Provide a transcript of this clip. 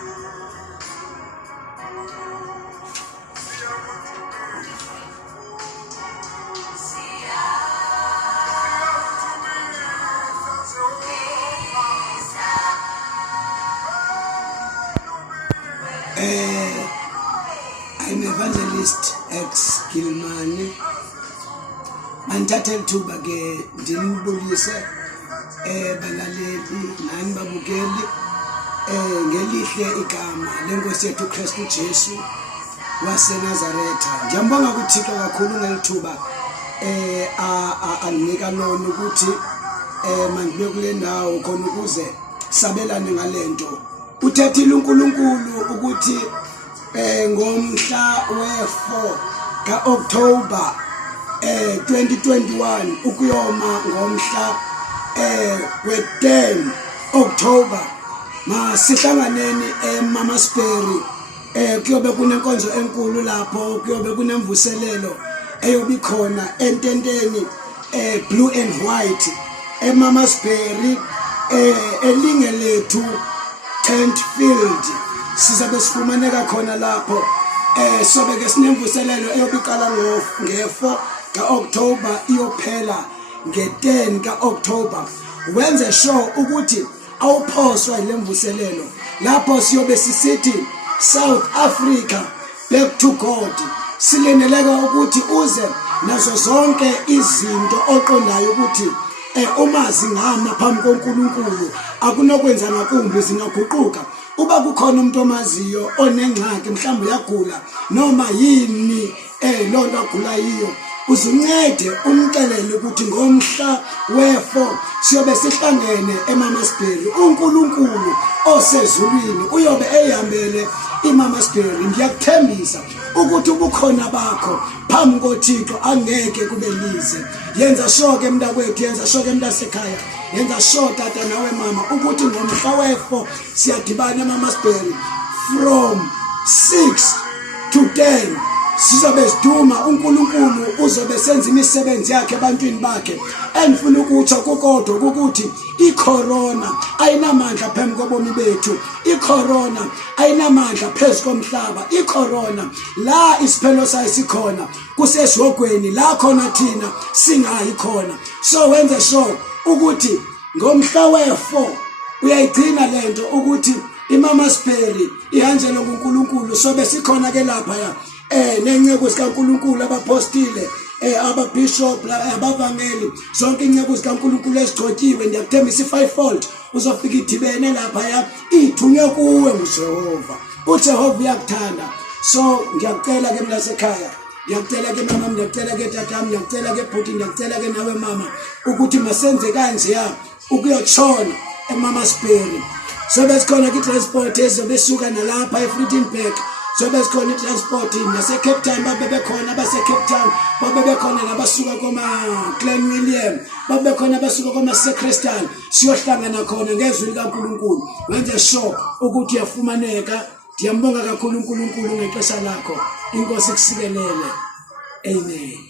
I'm evangelist ex Gilmani. Mandithatha lithuba ke ndilibulise balaleli nani babukeli ngelihle igama lenkosi yethu Kristu Jesu waseNazaretha. Ngiyambonga kuThixo kakhulu ngelithuba anika lona ukuthi mangibe kule ndawo khona ukuze sabelane ngalento. Uthethile uNkulunkulu ukuthi ngomhla we-4 ka-October 2021 ukuyoma ngomhla we-10 October masihlanganeni eMamasbury kuyobe kunenkonzo enkulu lapho kuyobe kunemvuselelo eyobikhona ententeni blue and white eMamasbury elinge lethu Kentfield sizabe sifumaneka khona lapho sobe ke sinemvuselelo eyobiqala nge-4 ka-October iyophela nge-10 ka-October. Wenze sure ukuthi awuphoswa ilemvuselelo lapho siyobe sisithi South Africa back to God. Sileneleka ukuthi uze nazo zonke izinto oqondayo ukuthi uma zingama phambi koNkulunkulu akunokwenza ngakumbi zingaguquka. Uba kukhona umuntu omaziyo onengxaki mhlawumbe uyagula noma yini lonto agula yiyo uzuncede umxelele ukuthi ngomhla we-4 siyobe sihlangene eMamasbury. uNkulunkulu osezulwini uyobe ehambele iMamasbury. Ngiyakuthembisa ukuthi ubukhona bakho phambi koThixo angeke kube lize. Yenza sure ke mntakwethu, yenza sure ke mntasekhaya, yenza sure tata nawe mama ukuthi ngomhla we-4 siyadibana eMamasbury from 6 to 10. Sizobe siduma uNkulunkulu uzobe senza imisebenzi yakhe ebantwini bakhe. Engifuna ukutsho kukodwa ukuthi icorona ayinamandla phambi kobomi bethu. Icorona ayinamandla phezu komhlaba. Icorona la isiphelo sayo sikhona kuseshogweni la khona thina singayi khona. So wenze sure ukuthi ngomhla we-4 uyayigcina lento ukuthi iMamasbury ihanjelo kuNkulunkulu sobe sikhona ke lapha ya nenceku zikaNkulunkulu abapostile ababishop abavangeli zonke inceku zikaNkulunkulu ezigcotshiwe. Ndiyakuthembisa i5-fold uzofika idibene lapha ya ithunywe kuwe nguJehova. uJehova uyakuthanda. So ngiyakucela ke mnasekhaya, ngiyakucela ke mama, ngiyakucela ke tatami, ngiyakucela ke bhuti, ngiyakucela ke nawe mama ukuthi masenze kanje ya ukuyotshona eMamasbury. Sobe sikhona ke transport ezobe suka nalapha eFruitenburg. Sobe sikhona transport nase Cape Town babe bekhona base Cape Town babe bekhona nabasuka koma Glen William babe bekhona basuka koma Secrestan siyohlangana khona ngezwi likaNkulunkulu. Wenze sure ukuthi uyafumaneka. Ngiyambonga kakhulu uNkulunkulu ngexesha lakho. Inkosi kusikelele. Amen.